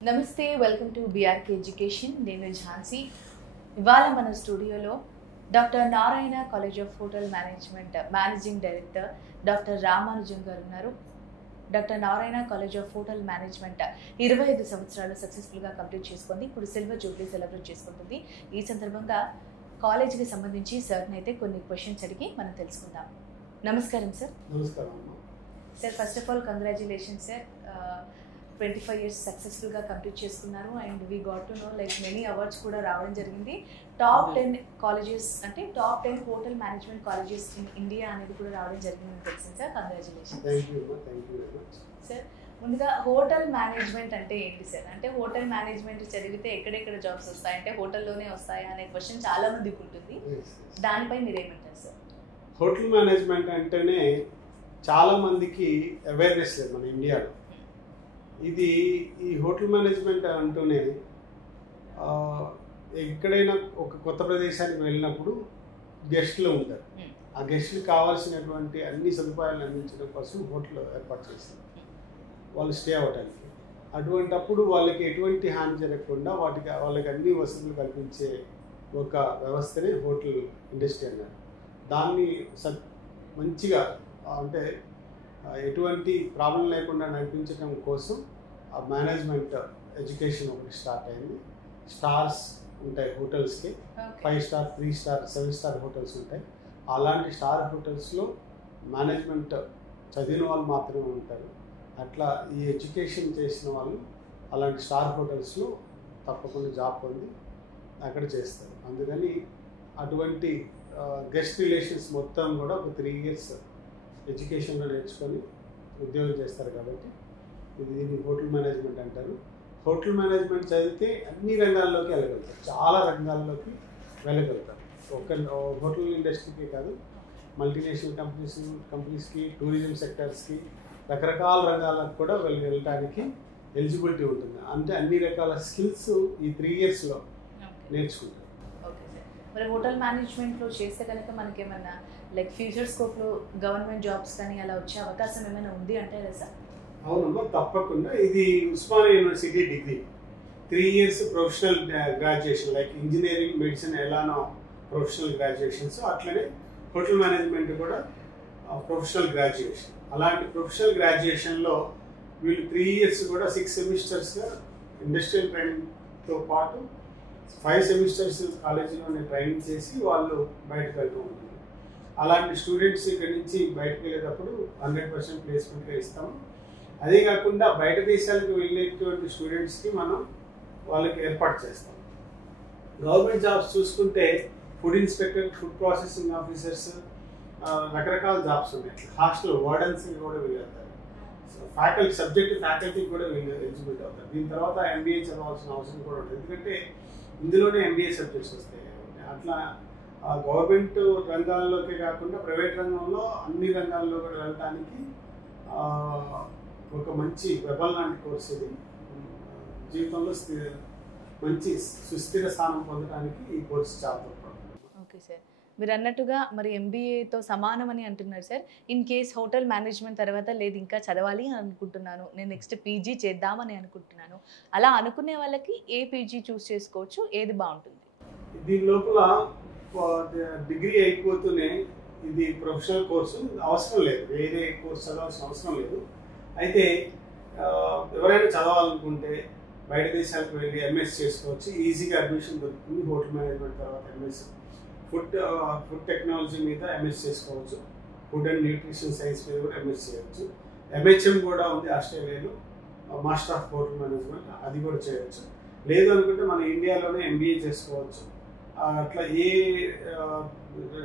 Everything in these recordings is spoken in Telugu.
నమస్తే వెల్కమ్ టు బీఆర్కే ఎడ్యుకేషన్. నేను ఝాన్సీ. ఇవాళ మన స్టూడియోలో doctor Narayana college of hotel management managing director doctor Ramanujam గారు ఉన్నారు. Doctor Narayana college of hotel management 25 సంవత్సరాలు సక్సెస్ఫుల్గా కంప్లీట్ చేసుకుంది. ఇప్పుడు సిల్వర్ జూబ్లీ సెలబ్రేట్ చేసుకుంటుంది. ఈ సందర్భంగా కాలేజీకి సంబంధించి సార్ని అయితే కొన్ని క్వశ్చన్స్ అడిగి మనం తెలుసుకుందాం. నమస్కారం సార్. నమస్కారం sir, first of all congratulations sir. 25 years సక్సెస్ఫుల్గా కంప్లీట్ చేసుకున్నారు. And we got to know like many awards కూడా రావడం జరిగింది. టాప్ 10 కాలేజెస్ అంటే top 10 hotel management colleges in India అనేది కూడా రావడం జరిగిందని తెలిసింది సార్. Congratulations sir. ముందుగా హోటల్ మేనేజ్మెంట్ అంటే ఏంటి సార్? అంటే హోటల్ మేనేజ్మెంట్ చదివితే ఎక్కడెక్కడ జాబ్స్ వస్తాయి, అంటే హోటల్లోనే వస్తాయా అనే క్వశ్చన్ చాలా మందికి ఉంటుంది. దానిపై మీరు ఏమంటారు సార్? హోటల్ మేనేజ్మెంట్ అంటేనే చాలా మందికి అవేర్నెస్ లేదు మన ఇండియాలో. ఈ హోటల్ మేనేజ్మెంట్ అంటూనే ఎక్కడైనా ఒక కొత్త ప్రదేశానికి వెళ్ళినప్పుడు గెస్ట్లు ఉంటారు. ఆ గెస్ట్కి కావాల్సినటువంటి అన్ని సదుపాయాలు అందించడం కోసం హోటల్ ఏర్పాటు చేస్తారు వాళ్ళు స్టే అవ్వడానికి. అటువంటప్పుడు వాళ్ళకి ఎటువంటి హాని జరగకుండా వాళ్ళకి అన్ని వసతులు కల్పించే ఒక వ్యవస్థనే హోటల్ ఇండస్ట్రీ అన్నారు. దాన్ని మంచిగా అంటే ఎటువంటి ప్రాబ్లం లేకుండా నడిపించడం కోసం ఆ మేనేజ్మెంట్ ఎడ్యుకేషన్ ఒకటి స్టార్ట్ అయింది. స్టార్స్ ఉంటాయి హోటల్స్కి, 5 star, 3 star, 7 star హోటల్స్ ఉంటాయి. అలాంటి స్టార్ హోటల్స్లో మేనేజ్మెంట్ చదివిన వాళ్ళు మాత్రమే ఉంటారు. అట్లా ఈ ఎడ్యుకేషన్ చేసిన వాళ్ళు అలాంటి స్టార్ హోటల్స్లో తప్పకుండా జాబ్ పొంది అక్కడ చేస్తారు. అందుకని అటువంటి గెస్ట్ రిలేషన్స్ మొత్తం కూడా ఒక 3 years ఎడ్యుకేషన్లో నేర్చుకొని ఉద్యోగం చేస్తారు. కాబట్టి దీన్ని హోటల్ మేనేజ్మెంట్ అంటారు. హోటల్ మేనేజ్మెంట్ చదివితే అన్ని రంగాల్లోకి వెళ్ళగలుగుతారు, చాలా రంగాల్లోకి వెళ్ళగలుగుతారు. ఒక హోటల్ ఇండస్ట్రీకే కాదు, మల్టీనేషనల్ కంపెనీస్కి, టూరిజం సెక్టర్స్కి, రకరకాల రంగాలకు కూడా వెళ్ళడానికి ఎలిజిబిలిటీ ఉంటుంది. అంటే అన్ని రకాల స్కిల్స్ ఈ 3 yearsలో నేర్చుకుంటారు. మరి హోటల్ మేనేజ్మెంట్లో చేస్తే కనుక మనకేమన్నా లైక్ ఫ్యూచర్ స్కోప్లో గవర్నమెంట్ జాబ్స్ కానీ అలా వచ్చే అవకాశం ఏమైనా ఉంది అంటారా సార్? అవునమ్మా, తప్పకుండా. ఇది Osmania university degree, 3 years professional graduation. Like engineering, medicine ఎలానో ప్రొఫెషనల్ గ్రాడ్యుయేషన్స్, అట్లనే హోటల్ మేనేజ్మెంట్ కూడా ప్రొఫెషనల్ గ్రాడ్యుయేషన్. అలాంటి ప్రొఫెషనల్ గ్రాడ్యుయేషన్లో వీళ్ళు 3 years కూడా 6 semesters ఇండస్ట్రియల్ ట్రైనింగ్తో పాటు 5 semesters కాలేజీలోనే ట్రైనింగ్ చేసి వాళ్ళు బయటకు వెళ్తూ ఉంటుంది. అలాంటి స్టూడెంట్స్ ఇక్కడి నుంచి బయటకు వెళ్ళేటప్పుడు 100% ప్లేస్మెంట్గా ఇస్తాము. అదే కాకుండా బయట దేశాలకు వెళ్ళేటువంటి స్టూడెంట్స్కి మనం వాళ్ళకి ఏర్పాటు చేస్తాం. గవర్నమెంట్ జాబ్స్ చూసుకుంటే food inspector, food processing officers, రకరకాల జాబ్స్ ఉన్నాయి. హాస్టల్ వార్డెన్స్కి కూడా వెళ్ళేస్తారు. ఫ్యాకల్టీ కూడా వీళ్ళు ఎలిజిబిలిటీ అవుతారు. దీని తర్వాత MBA చదవాల్సిన అవసరం కూడా ఉంటుంది, ఎందుకంటే ఇందులోనే MBA సబ్జెక్ట్స్ వస్తాయి. అట్లా గవర్నమెంట్ రంగాల్లోకే కాకుండా ప్రైవేట్ రంగంలో అన్ని రంగాల్లో కూడా వెళ్ళడానికి ఒక మంచి వెబల్ లాంటి కోర్స్ ఇది. జీవితంలో మంచి సుస్థిర స్థానం పొందడానికి ఈ కోర్స్ చాలా తోడ్పడుతుంది. ఓకే సార్, మీరు అన్నట్టుగా మరి MBAతో సమానం అని అంటున్నారు sir. In case hotel management తర్వాత లేదు ఇంకా చదవాలి అని అనుకుంటున్నాను, నేను నెక్స్ట్ PG చేద్దామని అనుకుంటున్నాను, అలా అనుకునే వాళ్ళకి ఏ PG చూస్ చేసుకోవచ్చు, ఏది బాగుంటుంది? దీని లోపల డిగ్రీ అయిపోతూనే ఇది ప్రొఫెషనల్ కోర్సు అవసరం లేదు, వేరే కోర్స్ చదవాల్సిన అవసరం లేదు. అయితే ఎవరైనా చదవాలనుకుంటే బయట దేశాలకు వెళ్ళి MS చేసుకోవచ్చు. ఈజీగా అడ్మిషన్ దొరుకుతుంది. హోటల్ మేనేజ్మెంట్ తర్వాత MS, ఫుడ్ టెక్నాలజీ మీద MS చేసుకోవచ్చు. ఫుడ్ అండ్ న్యూట్రిషన్ సైన్స్ మీద కూడా MS చేయవచ్చు. MHM కూడా ఉంది ఆస్ట్రేలియాలో, మాస్టర్ ఆఫ్ హోటల్ మేనేజ్మెంట్, అది కూడా చేయవచ్చు. లేదు అనుకుంటే మన ఇండియాలోనే MBA చేసుకోవచ్చు. అట్లా ఏ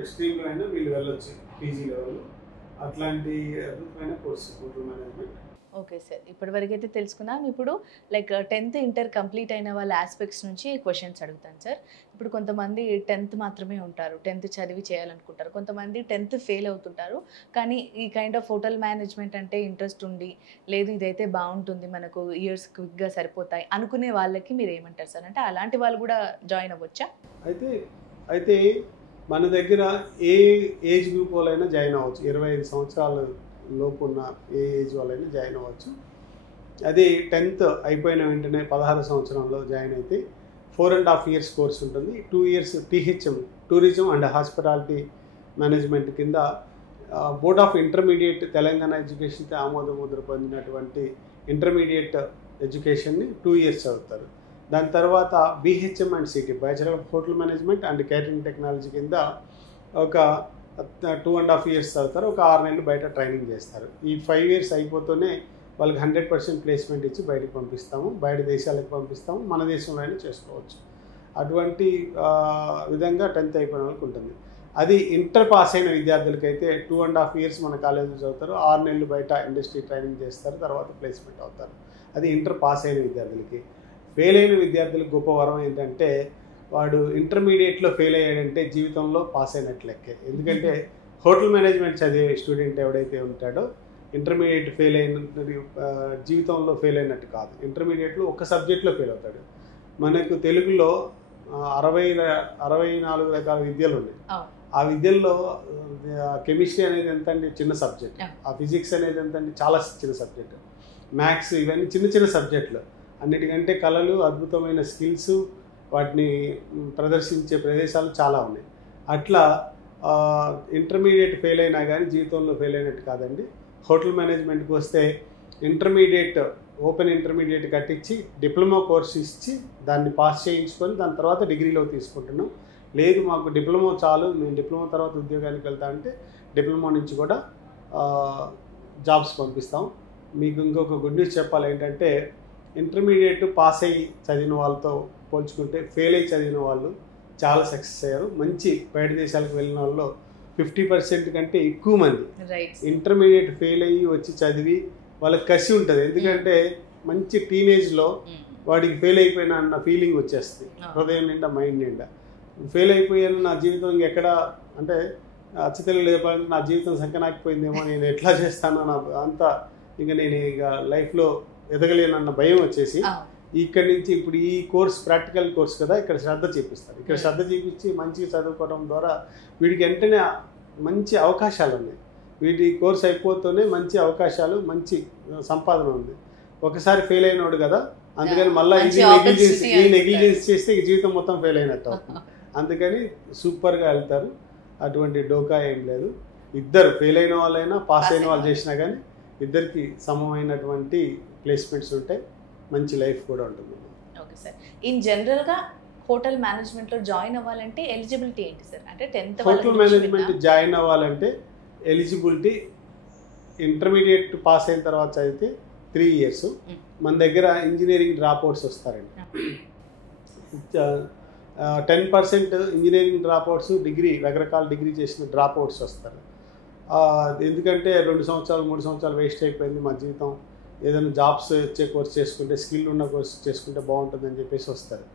స్ట్రీమ్లో అయినా వీళ్ళు వెళ్ళొచ్చు. PG లెవెల్ అట్లాంటి అద్భుతమైన course hotel management. Okay sir, ఇప్పటివరకు అయితే తెలుసుకున్నాం. ఇప్పుడు లైక్ 10th ఇంటర్ కంప్లీట్ అయిన వాళ్ళ ఆస్పెక్ట్స్ నుంచి క్వశ్చన్స్ అడుగుతాను సార్. ఇప్పుడు కొంతమంది 10th మాత్రమే ఉంటారు, 10th చదివి చేయాలనుకుంటారు. కొంతమంది 10th ఫెయిల్ అవుతుంటారు, కానీ ఈ కైండ్ ఆఫ్ హోటల్ మేనేజ్మెంట్ అంటే ఇంట్రెస్ట్ ఉండి లేదు ఇదైతే బాగుంటుంది, మనకు ఇయర్స్ క్విక్గా సరిపోతాయి అనుకునే వాళ్ళకి మీరు ఏమంటారు సార్? అంటే అలాంటి వాళ్ళు కూడా జాయిన్ అవ్వచ్చా? అయితే మన దగ్గర ఏ ఏజ్ గ్రూప్ వాళ్ళైనా జాయిన్ అవ్వచ్చు. 25 సంవత్సరాల లోపు ఉన్న ఏ ఏజ్ వాళ్ళైనా జాయిన్ అవ్వచ్చు. అది 10th అయిపోయిన వెంటనే 16 సంవత్సరంలో జాయిన్ అయితే 4.5 years కోర్స్ ఉంటుంది. 2 years THM tourism and hospitality management కింద బోర్డ్ ఆఫ్ ఇంటర్మీడియట్ తెలంగాణ ఎడ్యుకేషన్తో ఆమోద ముద్ర పొందినటువంటి ఇంటర్మీడియట్ ఎడ్యుకేషన్ని 2 years చదువుతారు. దాని తర్వాత BHM and CT bachelor of hotel management and catering technology కింద ఒక 2.5 years చదువుతారు. ఒక 6 నెలలు బయట ట్రైనింగ్ చేస్తారు. ఈ 5 years అయిపోతూనే వాళ్ళకి 100% ప్లేస్మెంట్ ఇచ్చి బయటకు పంపిస్తాము. బయట దేశాలకు పంపిస్తాము. మన దేశంలోనే చేసుకోవచ్చు. అటువంటి విధంగా 10th అయిపోయిన వాళ్ళకి ఉంటుంది. అది ఇంటర్ పాస్ అయిన విద్యార్థులకైతే 2.5 years మన కాలేజీలో చదువుతారు. 6 నెలలు బయట ఇండస్ట్రీ ట్రైనింగ్ చేస్తారు. తర్వాత ప్లేస్మెంట్ అవుతారు. అది ఇంటర్ పాస్ అయిన విద్యార్థులకి. ఫెయిల్ అయిన విద్యార్థులకు గొప్ప వరం ఏంటంటే వాడు ఇంటర్మీడియట్లో ఫెయిల్ అయ్యాడంటే జీవితంలో పాస్ అయినట్లు లెక్కే. ఎందుకంటే హోటల్ మేనేజ్మెంట్ చదివే స్టూడెంట్ ఎవడైతే ఉంటాడో ఇంటర్మీడియట్ ఫెయిల్ అయిన జీవితంలో ఫెయిల్ అయినట్టు కాదు. ఇంటర్మీడియట్లో ఒక సబ్జెక్ట్లో ఫెయిల్ అవుతాడు. మనకు తెలుగులో 64 రకాల విద్యలు ఉన్నాయి. ఆ విద్యల్లో కెమిస్ట్రీ అనేది ఎంత అండి చిన్న సబ్జెక్ట్, ఆ ఫిజిక్స్ అనేది ఎంత అండి చాలా చిన్న సబ్జెక్ట్, మ్యాథ్స్ ఇవన్నీ చిన్న చిన్న సబ్జెక్టులు. అన్నిటికంటే కళలు, అద్భుతమైన స్కిల్స్, వాటిని ప్రదర్శించే ప్రదేశాలు చాలా ఉన్నాయి. అట్లా ఇంటర్మీడియట్ ఫెయిల్ అయినా కానీ జీవితంలో ఫెయిల్ అయినట్టు కాదండి. హోటల్ మేనేజ్మెంట్కి వస్తే ఇంటర్మీడియట్ ఓపెన్ ఇంటర్మీడియట్ కట్టించి డిప్లొమా కోర్స్ ఇచ్చి దాన్ని పాస్ చేయించుకొని దాని తర్వాత డిగ్రీలో తీసుకుంటున్నాం. లేదు మాకు డిప్లొమా చాలు, మేము డిప్లొమా తర్వాత ఉద్యోగానికి వెళ్తా అంటే డిప్లొమా నుంచి కూడా జాబ్స్ పంపిస్తాం. మీకు ఇంకొక గుడ్ న్యూస్ చెప్పాలి ఏంటంటే ఇంటర్మీడియట్ పాస్ అయ్యి చదివిన వాళ్ళతో పోల్చుకుంటే ఫెయిల్ అయ్యి చదివిన వాళ్ళు చాలా సక్సెస్ అయ్యారు. మంచి బయట దేశాలకు వెళ్ళిన వాళ్ళు 50% కంటే ఎక్కువ మంది ఇంటర్మీడియట్ ఫెయిల్ అయ్యి వచ్చి చదివి వాళ్ళకి కసి ఉంటుంది. ఎందుకంటే మంచి టీనేజ్లో వాడికి ఫెయిల్ అయిపోయినా అన్న ఫీలింగ్ వచ్చేస్తుంది హృదయం నిండా, మైండ్ నిండా. ఫెయిల్ అయిపోయాను, నా జీవితం ఇంకెక్కడ అంటే అచ్చతెలు లేపాలంటే నా జీవితం సంకనాకపోయిందేమో, నేను ఎట్లా చేస్తానో నా అంతా ఇంకా నేను ఇక లైఫ్లో ఎదగలేనన్న భయం వచ్చేసి ఇక్కడి నుంచి ఇప్పుడు ఈ కోర్స్ ప్రాక్టికల్ కోర్స్ కదా, ఇక్కడ శ్రద్ధ చూపిస్తారు. ఇక్కడ శ్రద్ధ చూపించి మంచిగా చదువుకోవడం ద్వారా వీడికి వెంటనే మంచి అవకాశాలు ఉన్నాయి. వీటి కోర్స్ అయిపోతూనే మంచి అవకాశాలు, మంచి సంపాదన ఉంది. ఒకసారి ఫెయిల్ అయినోడు కదా, అందుకని మళ్ళీ ఈ నెగ్లిజెన్స్ చేస్తే ఈ జీవితం మొత్తం ఫెయిల్ అయినట్టు అవుతుంది. అందుకని సూపర్గా వెళ్తారు. అటువంటి డోకా ఏం లేదు. ఇద్దరు ఫెయిల్ అయిన వాళ్ళైనా పాస్ అయిన వాళ్ళు చేసినా కానీ ఇద్దరికి సమమైనటువంటి ప్లేస్మెంట్స్ ఉంటాయి. మంచి లైఫ్ కూడా ఉంటుంది. ఓకే సార్, ఇన్ జనరల్గా హోటల్ మేనేజ్మెంట్లో జాయిన్ అవ్వాలంటే ఎలిజిబిలిటీ ఏంటి సార్? అంటే 10th హోటల్ మేనేజ్మెంట్ జాయిన్ అవ్వాలంటే ఎలిజిబిలిటీ ఇంటర్మీడియట్ పాస్ అయిన తర్వాత చదివితే 3 years. మన దగ్గర ఇంజనీరింగ్ డ్రాప్అవుట్స్ వస్తారండి. 10% ఇంజనీరింగ్ డ్రాప్అవుట్స్, డిగ్రీ రకరకాల డిగ్రీ చేసిన డ్రాప్అవుట్స్ వస్తారు. ఎందుకంటే 2 సంవత్సరాలు 3 సంవత్సరాలు వేస్ట్ అయిపోయింది మా జీవితం, ఏదైనా జాబ్స్ వచ్చే కోర్స్ చేసుకుంటే, స్కిల్ ఉన్న కోర్స్ చేసుకుంటే బాగుంటుందని చెప్పేసి వస్తారు.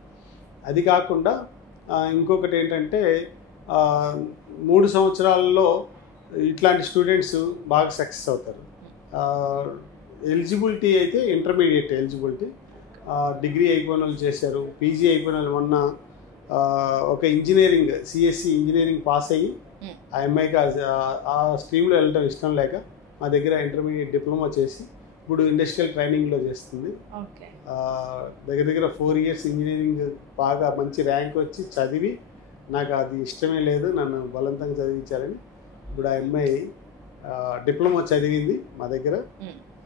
అది కాకుండా ఇంకొకటి ఏంటంటే 3 సంవత్సరాల్లో ఇట్లాంటి స్టూడెంట్స్ బాగా సక్సెస్ అవుతారు. ఎలిజిబిలిటీ అయితే ఇంటర్మీడియట్ ఎలిజిబిలిటీ, డిగ్రీ అయిపోయిన వాళ్ళు చేశారు, పీజీ అయిపోయిన వాళ్ళు. మొన్న ఒక ఇంజనీరింగ్ సిఎస్సి ఇంజనీరింగ్ పాస్ అయ్యి ఆ అమ్మాయికి ఆ స్ట్రీమ్లో వెళ్ళటం ఇష్టం లేక మా దగ్గర ఇంటర్మీడియట్ డిప్లొమా చేసి ఇప్పుడు ఇండస్ట్రియల్ ట్రైనింగ్లో చేస్తుంది. దగ్గర 4 years ఇంజనీరింగ్ బాగా మంచి ర్యాంక్ వచ్చి చదివి నాకు అది ఇష్టమే లేదు, నన్ను బలవంతంగా చదివించాలని ఇప్పుడు ఆ అమ్మాయి డిప్లొమా చదివింది మా దగ్గర.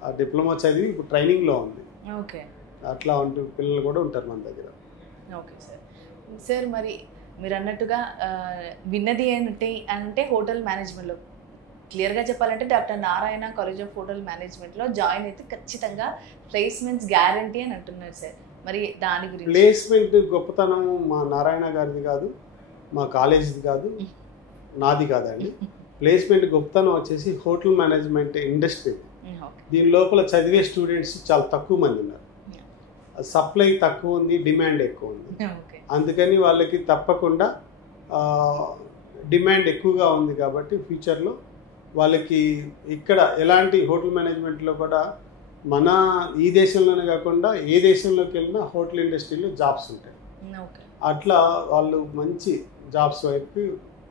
ఆ డిప్లొమా చదివి ఇప్పుడు ట్రైనింగ్లో ఉంది. అట్లా ఉంటూ పిల్లలు కూడా ఉంటారు మన దగ్గర. Okay sir. సార్ మరి మీరు అన్నట్టుగా విన్నది ఏంటి అంటే హోటల్ మేనేజ్మెంట్లో క్లియర్గా చెప్పాలంటే doctor Narayana college of hotel మేనేజ్మెంట్లో జాయిన్ అయితే ఖచ్చితంగా ప్లేస్మెంట్స్ గ్యారంటీ అని అంటున్నారు సార్. మరి దాని గురించి ప్లేస్మెంట్ గొప్పతనం మా నారాయణ గారిది కాదు, మా కాలేజీది కాదు, నాది కాదండి. ప్లేస్మెంట్ గొప్పతనం వచ్చేసి హోటల్ మేనేజ్మెంట్ ఇండస్ట్రీ. దీని లోపల చదివే స్టూడెంట్స్ చాలా తక్కువ మంది ఉన్నారు. సప్లై తక్కువ ఉంది, డిమాండ్ ఎక్కువ ఉంది. అందుకని వాళ్ళకి తప్పకుండా డిమాండ్ ఎక్కువగా ఉంది కాబట్టి ఫ్యూచర్లో వాళ్ళకి ఇక్కడ ఎలాంటి హోటల్ మేనేజ్మెంట్లో కూడా మన ఈ దేశంలోనే కాకుండా ఏ దేశంలోకి వెళ్ళినా హోటల్ ఇండస్ట్రీలో జాబ్స్ ఉంటాయి. అట్లా వాళ్ళు మంచి జాబ్స్ వైపు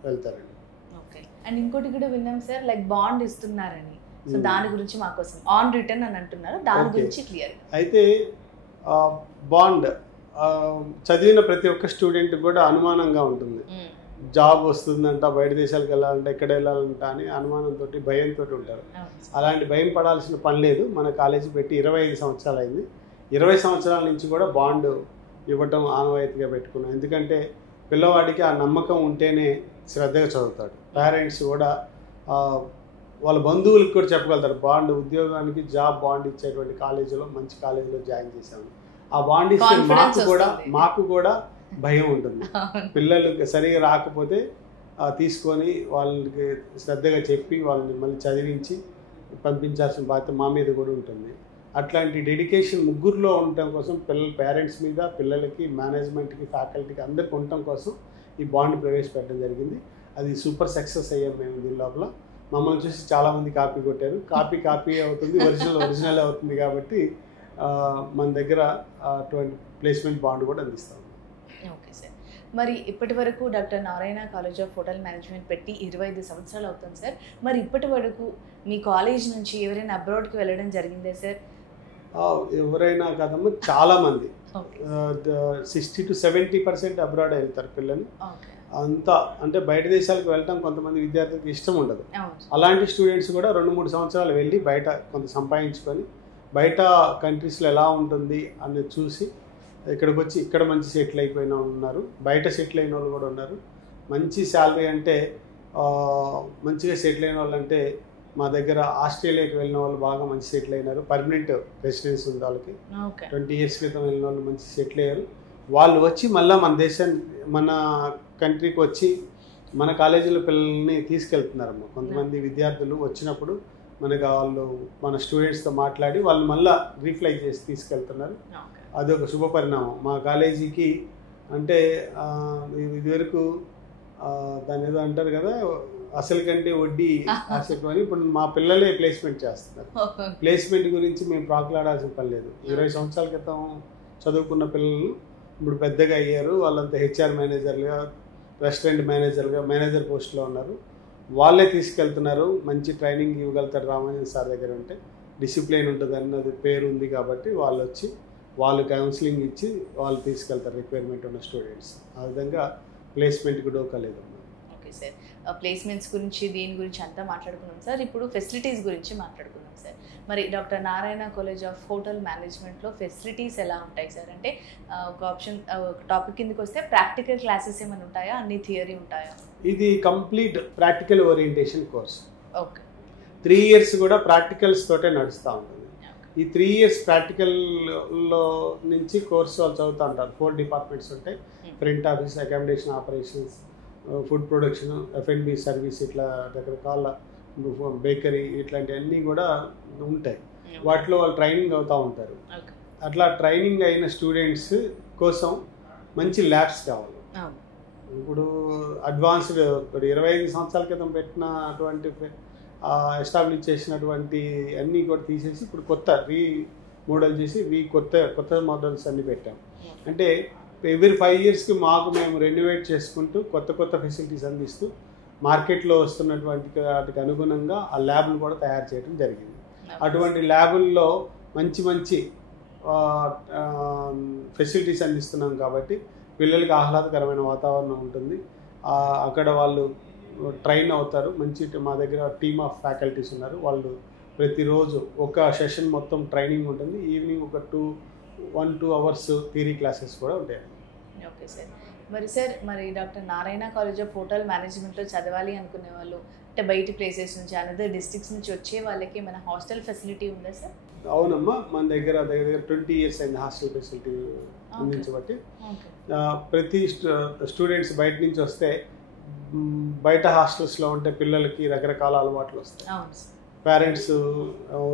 వెళ్తారండి. ఓకే. అండ్ ఇంకోటి కూడా విన్నాం సార్, లైక్ బాండ్ ఇస్తున్నారని. సో దాని గురించి మా కోసం ఆన్ రిటర్న్ అని అంటున్నారు, దాని గురించి క్లియర్. అయితే బాండ్ చదివిన ప్రతి ఒక్క స్టూడెంట్ కూడా అనుమానంగా ఉంటుంది. జాబ్ వస్తుందంట, బయట దేశాలకు వెళ్ళాలంటే ఎక్కడ వెళ్ళాలంట అని అనుమానంతో భయంతో ఉంటారు. అలాంటి భయం పడాల్సిన పని లేదు. మన కాలేజీ పెట్టి 25 సంవత్సరాలు అయింది. 20 సంవత్సరాల నుంచి కూడా బాండ్ ఇవ్వటం ఆనవాయితీగా పెట్టుకున్నాం. ఎందుకంటే పిల్లవాడికి ఆ నమ్మకం ఉంటేనే శ్రద్ధగా చదువుతాడు. పేరెంట్స్ కూడా వాళ్ళ బంధువులకు కూడా చెప్పగలుగుతారు, బాండ్ ఉద్యోగానికి జాబ్ బాండ్ ఇచ్చేటువంటి కాలేజీలో మంచి కాలేజీలో జాయిన్ చేశాము. ఆ బాండ్ ఇస్తే మాకు కూడా భయం ఉంటుంది. పిల్లలు సరిగా రాకపోతే తీసుకొని వాళ్ళకి శ్రద్ధగా చెప్పి వాళ్ళని మళ్ళీ చదివించి పంపించాల్సిన బాధ్యత మా మీద కూడా ఉంటుంది. అట్లాంటి డెడికేషన్ ముగ్గురులో ఉండటం కోసం పేరెంట్స్ మీద, పిల్లలకి, మేనేజ్మెంట్కి, ఫ్యాకల్టీకి అందరికి ఉండటం కోసం ఈ బాండ్ ప్రవేశపెట్టడం జరిగింది. అది సూపర్ సక్సెస్ అయ్యాం మేము. దీని లోపల మమ్మల్ని చూసి చాలామంది కాపీ కొట్టారు. కాపీ అవుతుంది, ఒరిజినల్ అవుతుంది. కాబట్టి మన దగ్గర అటువంటి ప్లేస్మెంట్ బాండ్ కూడా అందిస్తాం. Okay sir. మరి ఇప్పటి వరకు doctor Narayana college of hotel management పెట్టి 25 సంవత్సరాలు అవుతుంది సార్. మరి ఇప్పటి వరకు మీ కాలేజ్ నుంచి ఎవరైనా అబ్రాడ్కి వెళ్ళడం జరిగిందే సార్? ఎవరైనా కాదమ్మా, చాలామంది 60 to 70% అబ్రాడ్ వెళ్తారు పిల్లలు. అంతా అంటే బయట దేశాలకు వెళ్ళటం కొంతమంది విద్యార్థులకు ఇష్టం ఉండదు. అలాంటి స్టూడెంట్స్ కూడా 2-3 సంవత్సరాలు వెళ్ళి బయట కొంత సంపాదించుకొని బయట కంట్రీస్లో ఎలా ఉంటుంది అనేది చూసి ఇక్కడికి వచ్చి ఇక్కడ మంచి సెటిల్ అయిపోయిన ఉన్నారు, బయట సెటిల్ అయిన వాళ్ళు కూడా ఉన్నారు. మంచి శాలరీ అంటే మంచిగా సెటిల్ అయిన వాళ్ళు అంటే మా దగ్గర ఆస్ట్రేలియాకి వెళ్ళిన వాళ్ళు బాగా మంచి సెటిల్ అయినారు. పర్మనెంట్ రెసిడెన్స్ ఉంది వాళ్ళకి. 20 years క్రితం వెళ్ళిన వాళ్ళు మంచి సెటిల్ అయ్యారు. వాళ్ళు వచ్చి మళ్ళీ మన కంట్రీకి వచ్చి మన కాలేజీలో పిల్లల్ని తీసుకెళ్తున్నారమ్మ. కొంతమంది విద్యార్థులు వచ్చినప్పుడు మన స్టూడెంట్స్తో మాట్లాడి వాళ్ళు మళ్ళీ రీఫ్లై చేసి తీసుకెళ్తున్నారు. అదొక శుభ పరిణామం మా కాలేజీకి. అంటే ఇదివరకు దాని ఏదో అంటారు కదా, అసలు కంటే వడ్డీ ఆసక్తి అని ఇప్పుడు మా పిల్లలే ప్లేస్మెంట్ చేస్తున్నారు. ప్లేస్మెంట్ గురించి మేము ప్రాకులాడాల్సిన పని లేదు. 20 సంవత్సరాల క్రితం చదువుకున్న పిల్లలు ఇప్పుడు పెద్దగా అయ్యారు. వాళ్ళంతా HR మేనేజర్లుగా, రెస్టారెంట్ మేనేజర్గా, మేనేజర్ పోస్ట్లో ఉన్నారు. వాళ్ళే తీసుకెళ్తున్నారు. మంచి ట్రైనింగ్ ఇవ్వగలుగుతారు. రామాంజన్ సార్ దగ్గర ఉంటే డిసిప్లిన్ ఉంటుంది అన్నది పేరు ఉంది కాబట్టి వాళ్ళు వచ్చి వాళ్ళు కౌన్సిలింగ్ ఇచ్చి వాళ్ళు తీసుకెళ్తారు రిక్వైర్మెంట్ ఉన్న స్టూడెంట్స్. ఆ విధంగా ప్లేస్మెంట్కి డోకలేదు. ఓకే సార్, ప్లేస్మెంట్స్ గురించి దీని గురించి అంతా మాట్లాడుకున్నాం సార్. ఇప్పుడు ఫెసిలిటీస్ గురించి మాట్లాడుకున్నాం సార్. మరి doctor Narayana college of hotel మేనేజ్మెంట్లో ఫెసిలిటీస్ ఎలా ఉంటాయి సార్? అంటే ఒక టాపిక్ కిందకి వస్తే ప్రాక్టికల్ క్లాసెస్ ఏమైనా ఉంటాయా, అన్ని థియరీ ఉంటాయా? ఇది complete practical orientation course. Okay. 3 years కూడా ప్రాక్టికల్స్ తోటే నడుస్తూ ఉంటుంది. ఈ 3 years ప్రాక్టికల్లో నుంచి కోర్సు వాళ్ళు చదువుతూ ఉంటారు. 4 departments ఉంటాయి. Front office, accommodation operations, food production, F&B service, ఇట్లా రకరకాల బేకరీ, ఇట్లాంటివన్నీ కూడా ఉంటాయి. వాటిలో వాళ్ళు ట్రైనింగ్ అవుతూ ఉంటారు. అట్లా ట్రైనింగ్ అయిన స్టూడెంట్స్ కోసం మంచి ల్యాబ్స్ కావాలి. ఇప్పుడు అడ్వాన్స్డ్ 25 సంవత్సరాల క్రితం పెట్టిన అటువంటి ఎస్టాబ్లిష్ చేసినటువంటి అన్నీ కూడా తీసేసి ఇప్పుడు కొత్త రీమోడల్ చేసి కొత్త మోడల్స్ అన్నీ పెట్టాం. అంటే ఎవ్రీ 5 yearsకి మేము రెన్యువేట్ చేసుకుంటూ కొత్త ఫెసిలిటీస్ అందిస్తూ మార్కెట్లో వస్తున్నటువంటి వాటికి అనుగుణంగా ఆ ల్యాబ్లు కూడా తయారు చేయడం జరిగింది. అటువంటి ల్యాబుల్లో మంచి ఫెసిలిటీస్ అందిస్తున్నాం కాబట్టి పిల్లలకి ఆహ్లాదకరమైన వాతావరణం ఉంటుంది. అక్కడ వాళ్ళు ట్రైన్ అవుతారు. మా దగ్గర టీమ్ ఆఫ్ ఫ్యాకల్టీస్ ఉన్నారు. వాళ్ళు ప్రతిరోజు ఒక సెషన్ మొత్తం ట్రైనింగ్ ఉంటుంది. ఈవినింగ్ ఒక 1-2 hours థియరీ క్లాసెస్ కూడా ఉంటాయి. Okay sir. మరి doctor Narayana college of hotel మేనేజ్మెంట్లో చదవాలి అనుకునే వాళ్ళు, అంటే బయటి ప్లేసెస్ నుంచి, అనదర్ డిస్ట్రిక్ట్స్ నుంచి వచ్చే వాళ్ళకి మన హాస్టల్ ఫెసిలిటీ ఉందా సార్? అవునమ్మా, మన దగ్గర 20 years అయింది హాస్టల్ ఫెసిలిటీ అందించబట్టి. ప్రతి స్టూడెంట్స్ బయట నుంచి వస్తే బయట హాస్టల్స్లో ఉంటే పిల్లలకి రకరకాల అలవాట్లు వస్తాయి. పేరెంట్స్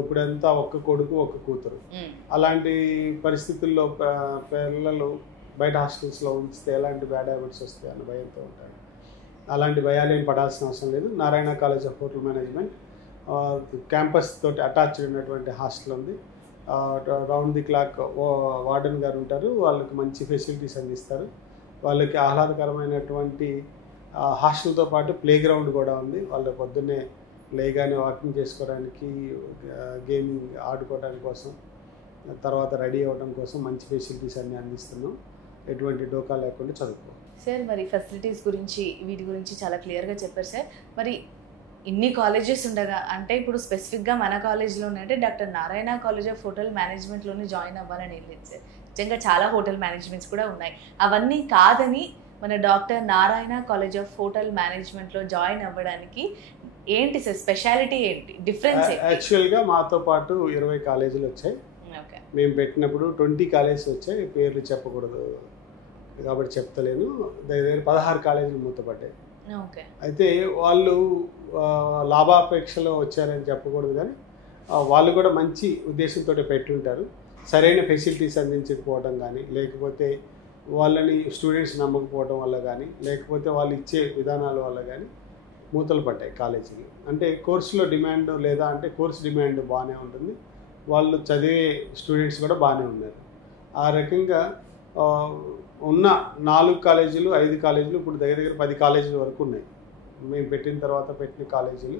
ఇప్పుడంతా ఒక్క కొడుకు ఒక్క కూతురు, అలాంటి పరిస్థితుల్లో పిల్లలు బయట హాస్టల్స్లో ఉంచితే ఎలాంటి బ్యాడ్ హ్యాబిట్స్ వస్తాయి అన్న భయంతో ఉంటారు. అలాంటి భయాలేం పడాల్సిన అవసరం లేదు. Narayana college of hotel management campus తోటి అటాచ్డ్ ఉన్నటువంటి హాస్టల్ ఉంది. రౌండ్ ది క్లాక్ వార్డెన్ గారు ఉంటారు. వాళ్ళకి మంచి ఫెసిలిటీస్ అందిస్తారు. వాళ్ళకి ఆహ్లాదకరమైనటువంటి హాస్టల్తో పాటు ప్లే గ్రౌండ్ కూడా ఉంది. వాళ్ళు పొద్దున్నే లేగానే వాకింగ్ చేసుకోవడానికి, గేమింగ్ ఆడుకోవడానికి కోసం, తర్వాత రెడీ అవ్వడం కోసం మంచి ఫెసిలిటీస్ అన్నీ అందిస్తున్నాం. ఎటువంటి డోకా లేకుండా చదువుకోవాలి సార్. మరి ఫెసిలిటీస్ గురించి వీటి గురించి చాలా క్లియర్గా చెప్పారు సార్. మరి ఇన్ని కాలేజెస్ ఉండగా, అంటే ఇప్పుడు స్పెసిఫిక్గా మన కాలేజ్లో ఉన్నాయంటే doctor Narayana college of hotel మేనేజ్మెంట్లోనే జాయిన్ అవ్వాలని వెళ్ళలేదు సార్. నిజంగా చాలా హోటల్ మేనేజ్మెంట్స్ కూడా ఉన్నాయి. అవన్నీ కాదని మన doctor Narayana college of hotel మేనేజ్మెంట్లో జాయిన్ అవ్వడానికి ఏంటి సార్ స్పెషాలిటీ, ఏంటి డిఫరెన్స్? యాక్చువల్గా మాతో పాటు 20 కాలేజీలు వచ్చాయి. మేము పెట్టినప్పుడు 20 కాలేజెస్ వచ్చాయి. పేర్లు చెప్పకూడదు కాబట్టి చెప్తలేను. దగ్గర 16 కాలేజీలు మూతపడ్డాయి. అయితే వాళ్ళు లాభాపేక్షలో వచ్చారని చెప్పకూడదు, కానీ వాళ్ళు కూడా మంచి ఉద్దేశంతో పెట్టి ఉంటారు. సరైన ఫెసిలిటీస్ అందించకపోవడం కానీ, లేకపోతే వాళ్ళని స్టూడెంట్స్ నమ్మకపోవడం వల్ల కానీ, లేకపోతే వాళ్ళు ఇచ్చే విధానాల వల్ల కానీ మూతలు పడ్డాయి కాలేజీలు. అంటే కోర్సులో డిమాండ్ లేదా అంటే కోర్సు డిమాండ్ బాగానే ఉంటుంది, వాళ్ళు చదివే స్టూడెంట్స్ కూడా బాగానే ఉన్నారు. ఆ రకంగా ఉన్న 4 కాలేజీలు 5 కాలేజీలు ఇప్పుడు దగ్గర 10 కాలేజీల వరకు ఉన్నాయి. మేము పెట్టిన తర్వాత పెట్టిన కాలేజీలు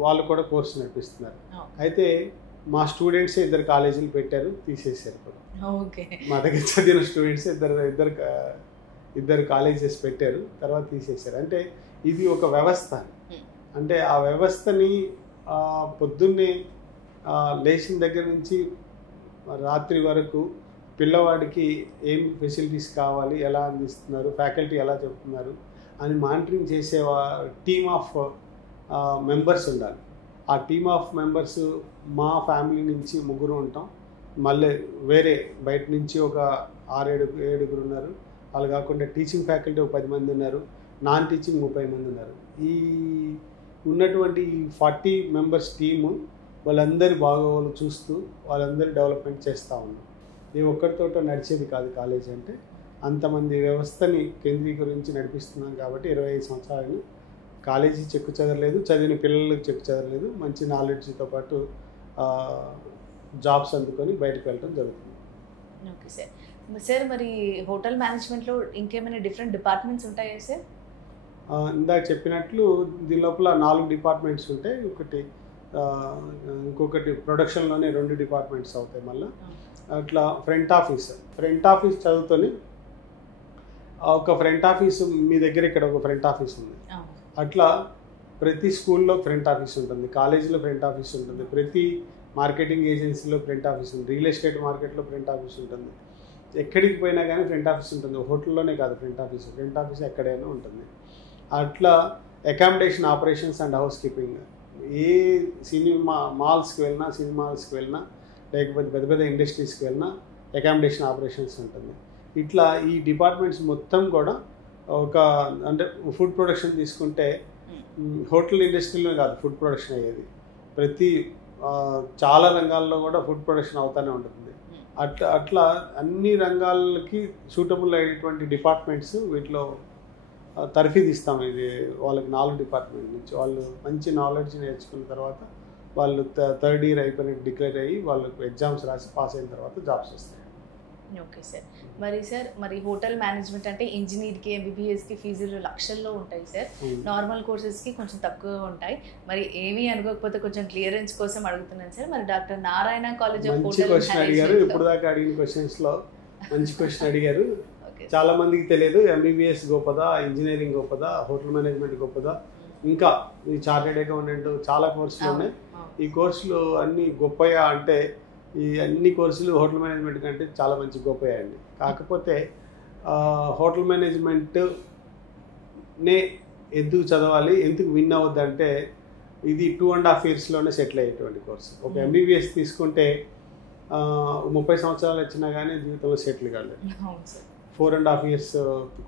వాళ్ళు కూడా కోర్సు నడిపిస్తున్నారు. అయితే మా స్టూడెంట్స్ 2 కాలేజీలు పెట్టారు, తీసేసారు కూడా. మా దగ్గర చదివిన స్టూడెంట్స్ ఇద్దరు కాలేజెస్ పెట్టారు, తర్వాత తీసేశారు. అంటే ఇది ఒక వ్యవస్థ. అంటే ఆ వ్యవస్థని పొద్దున్నే లేచిన దగ్గర నుంచి రాత్రి వరకు పిల్లవాడికి ఏం ఫెసిలిటీస్ కావాలి, ఎలా అందిస్తున్నారు, ఫ్యాకల్టీ ఎలా చెప్తున్నారు అని మానిటరింగ్ చేసే టీమ్ ఆఫ్ మెంబర్స్ ఉండాలి. ఆ టీమ్ ఆఫ్ మెంబర్స్ మా ఫ్యామిలీ నుంచి 3 ఉంటాం, మళ్ళీ వేరే బయట నుంచి ఒక 6-7 ఉన్నారు. వాళ్ళు కాకుండా టీచింగ్ ఫ్యాకల్టీ ఒక 10 మంది ఉన్నారు, నాన్ టీచింగ్ 30 మంది ఉన్నారు. ఈ ఉన్నటువంటి 40 మెంబర్స్ టీము వాళ్ళందరి బాగోగులు చూస్తూ వాళ్ళందరి డెవలప్మెంట్ చేస్తూ ఉన్నాం. ఇది ఒక్కరితోట నడిచేది కాదు కాలేజ్ అంటే. అంతమంది వ్యవస్థని కేంద్రీకరించి నడిపిస్తున్నాం కాబట్టి 25 సంవత్సరాలు కాలేజీ చెక్కు చెదరలేదు, చదివిన పిల్లలకు చెక్కు చెదరలేదు. మంచి నాలెడ్జ్తో పాటు జాబ్స్ అందుకొని బయటకు వెళ్ళడం జరుగుతుంది. Okay sir. సార్ మరి హోటల్ మేనేజ్మెంట్లో ఇంకేమైనా డిఫరెంట్ డిపార్ట్మెంట్స్ ఉంటాయా సార్? ఇందాక చెప్పినట్లు దీని లోపల 4 డిపార్ట్మెంట్స్ ఉంటాయి. ఇంకొకటి ప్రొడక్షన్లోనే 2 డిపార్ట్మెంట్స్ అవుతాయి. మళ్ళీ అట్లా ఫ్రంట్ ఆఫీస్ చదువుతోని ఒక ఫ్రంట్ ఆఫీస్ మీ దగ్గర ఇక్కడ ఒక ఫ్రంట్ ఆఫీస్ ఉంది. అట్లా ప్రతి స్కూల్లో ఫ్రంట్ ఆఫీస్ ఉంటుంది, కాలేజీలో ఫ్రంట్ ఆఫీస్ ఉంటుంది, ప్రతి మార్కెటింగ్ ఏజెన్సీలో ఫ్రంట్ ఆఫీస్ ఉంటుంది, రియల్ ఎస్టేట్ మార్కెట్లో ఫ్రంట్ ఆఫీస్ ఉంటుంది. ఎక్కడికి పోయినా కానీ ఫ్రంట్ ఆఫీస్ ఉంటుంది. హోటల్లోనే కాదు ఫ్రంట్ ఆఫీస్ ఎక్కడైనా ఉంటుంది. అట్లా accommodation operations and housekeeping, ఏ మాల్స్కి వెళ్ళినా లేకపోతే పెద్ద పెద్ద ఇండస్ట్రీస్కి వెళ్ళినా అకామిడేషన్ ఆపరేషన్స్ ఉంటుంది. ఇట్లా ఈ డిపార్ట్మెంట్స్ మొత్తం కూడా అంటే ఫుడ్ ప్రొడక్షన్ తీసుకుంటే హోటల్ ఇండస్ట్రీలో కాదు ఫుడ్ ప్రొడక్షన్ అయ్యేది, ప్రతి చాలా రంగాల్లో కూడా ఫుడ్ ప్రొడక్షన్ అవుతూనే ఉంటుంది. అట్లా అన్ని రంగాలకి సూటబుల్ అయ్యేటువంటి డిపార్ట్మెంట్స్ వీటిలో తర్ఫీదిస్తాం. ఇది వాళ్ళకి 4 డిపార్ట్మెంట్ నుంచి వాళ్ళు మంచి నాలెడ్జ్ నేర్చుకున్న తర్వాత వాళ్ళు 3rd ఇయర్ అయిపోయినట్టు డిక్లేర్ అయ్యి వాళ్ళకి ఎగ్జామ్స్ రాసి పాస్ అయిన తర్వాత జాబ్స్ వస్తాయి. Okay sir. మరి హోటల్ మేనేజ్మెంట్ అంటే ఇంజనీర్కి ఎంబీబీఎస్కి ఫీజులు లక్షల్లో ఉంటాయి సార్, నార్మల్ కోర్సెస్కి కొంచెం తక్కువ ఉంటాయి. మరి ఏమీ అనుకోకపోతే కొంచెం క్లియరెన్స్ కోసం అడుగుతున్నాను సార్. మరి doctor Narayana college of hotel question అడిగారు. ఇప్పుడు దాకా అడిగిన క్వశ్చన్స్లో మంచి క్వశ్చన్ అడిగారు. చాలా మందికి తెలియదు ఎంబీబీఎస్ గొప్పదా, ఇంజనీరింగ్ గొప్పదా, హోటల్ మేనేజ్మెంట్ గొప్పదా, ఇంకా ఈ చార్టెడ్ అకౌంటెంట్ చాలా కోర్సులు ఉన్నాయి. ఈ కోర్సులు అన్నీ గొప్పయా అంటే ఈ అన్ని కోర్సులు హోటల్ మేనేజ్మెంట్ కంటే చాలా మంచి గొప్పయండి. కాకపోతే హోటల్ మేనేజ్మెంట్నే ఎందుకు చదవాలి, ఎందుకు విన్ అవ్వద్దంటే ఇది 2.5 ఇయర్స్లోనే సెటిల్ అయ్యేటువంటి కోర్సు. ఒక ఎంబీబీఎస్ తీసుకుంటే 30 సంవత్సరాలు వచ్చినా కానీ జీవితంలో సెటిల్ కాలేదు. 4.5 ఇయర్స్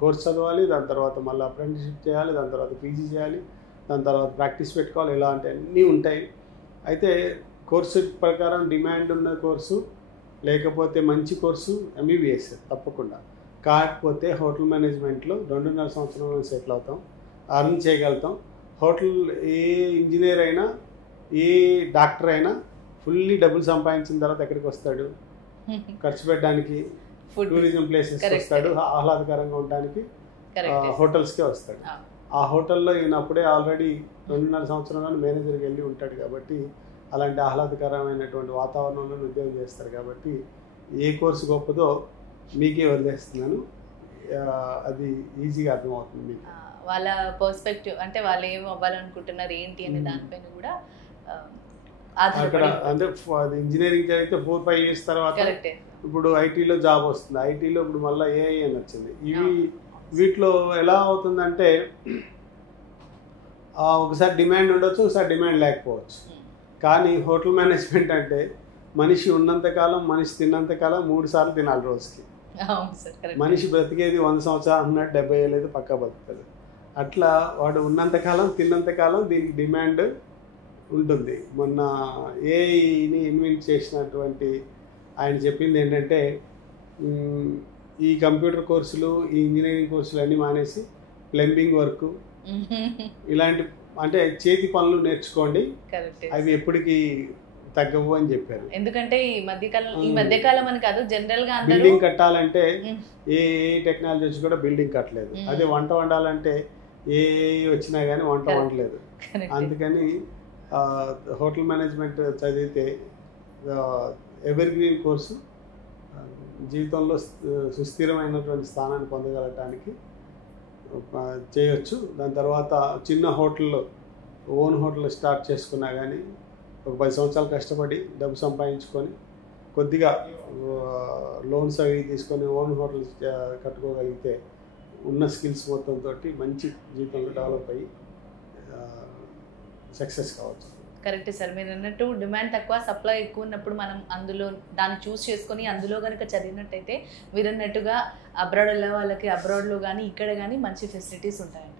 కోర్స్ చదవాలి, దాని తర్వాత మళ్ళీ అప్రెంటిస్షిప్ చేయాలి, దాని తర్వాత పీజీ చేయాలి, దాని తర్వాత ప్రాక్టీస్ పెట్టుకోవాలి, ఇలాంటి అన్నీ ఉంటాయి. అయితే కోర్సు ప్రకారం డిమాండ్ ఉన్న కోర్సు లేకపోతే మంచి కోర్సు ఎంబీబీఎస్ తప్పకుండా. కాకపోతే హోటల్ మేనేజ్మెంట్లో 2.5 సంవత్సరంలో సెటిల్ అవుతాం, అర్న్ చేయగలుగుతాం. హోటల్ ఏ ఇంజనీర్ అయినా ఏ డాక్టర్ అయినా ఫుల్లీ డబ్బులు సంపాదించిన తర్వాత ఎక్కడికి వస్తాడు? ఖర్చు పెట్టడానికి టూరిజం ప్లేసెస్కి వస్తాడు, ఆహ్లాదకరంగా ఉండడానికి హోటల్స్కే వస్తాడు. ఆ హోటల్లో ఈయన అప్పుడే ఆల్రెడీ 2.5 సంవత్సరాలు మేనేజర్కి వెళ్ళి ఉంటాడు కాబట్టి అలాంటి ఆహ్లాదకరమైనటువంటి వాతావరణంలో ఉద్యోగం చేస్తారు కాబట్టి ఏ కోర్సు గొప్పదో మీకే వదిలేస్తున్నాను, అది ఈజీగా అర్థమవుతుంది మీకు. వాళ్ళ పర్స్పెక్టివ్ అంటే వాళ్ళు ఏం అవ్వాలనుకుంటున్నారు ఏంటి అనే దానిపైన కూడా అక్కడ అంటే ఇంజనీరింగ్ చదివితే 4-5 years తర్వాత ఇప్పుడు ఐటీలో జాబ్ వస్తుంది, ఐటీలో ఇప్పుడు మళ్ళీ ఏఐ అని వచ్చింది. వీటిలో ఎలా అవుతుందంటే ఒకసారి డిమాండ్ ఉండొచ్చు, ఒకసారి డిమాండ్ లేకపోవచ్చు. కానీ హోటల్ మేనేజ్మెంట్ అంటే మనిషి ఉన్నంతకాలం, మనిషి తిన్నంతకాలం 3 సార్లు తినాలి రోజుకి. మనిషి బ్రతికేది 100 సంవత్సరాలు అన్నట్టు 70 ఏళ్ళు పక్కా బతుకుతుంది. అట్లా వాడు ఉన్నంతకాలం తిన్నంతకాలం దీనికి డిమాండ్ ఉంటుంది. మొన్న ఏఐని ఇన్వెంట్ చేసినటువంటి ఆయన చెప్పింది ఏంటంటే ఈ కంప్యూటర్ కోర్సులు, ఈ ఇంజనీరింగ్ కోర్సులు అన్నీ మానేసి ప్లంబింగ్ వర్క్ ఇలాంటి అంటే చేతి పనులు నేర్చుకోండి, అవి ఎప్పటికీ తగ్గవు అని చెప్పారు. ఎందుకంటే ఈ మధ్యకాలం అని కాదు, జనరల్ గా బిల్డింగ్ కట్టాలంటే ఏ టెక్నాలజీ వచ్చి కూడా బిల్డింగ్ కట్టలేదు. అదే వంట వండాలంటే ఏ వచ్చినా కానీ వంట వండలేదు. అందుకని హోటల్ మేనేజ్మెంట్ చదివితే ఎవర్ గ్రీన్ కోర్సు జీవితంలో సుస్థిరమైనటువంటి స్థానాన్ని పొందగలటానికి చేయొచ్చు. దాని తర్వాత చిన్న హోటల్లో ఓన్ హోటల్ స్టార్ట్ చేసుకున్నా కానీ ఒక 10 సంవత్సరాలు కష్టపడి డబ్బు సంపాదించుకొని కొద్దిగా లోన్స్ అవి తీసుకొని ఓన్ హోటల్ కట్టుకోగలిగితే ఉన్న స్కిల్స్ మొత్తంతో మంచి జీవితంలో డెవలప్ అయ్యి సక్సెస్ కావచ్చు. కరెక్ట్ సార్, మీరు అన్నట్టు డిమాండ్ తక్కువ, సప్లై ఎక్కువ ఉన్నప్పుడు మనం అందులో దాన్ని చూస్ చేసుకొని అందులో కనుక చదివినట్టయితే మీరు అన్నట్టుగా అబ్రాడ్ వెళ్ళే వాళ్ళకి అబ్రాడ్లో కానీ ఇక్కడ కానీ మంచి ఫెసిలిటీస్ ఉంటాయంట.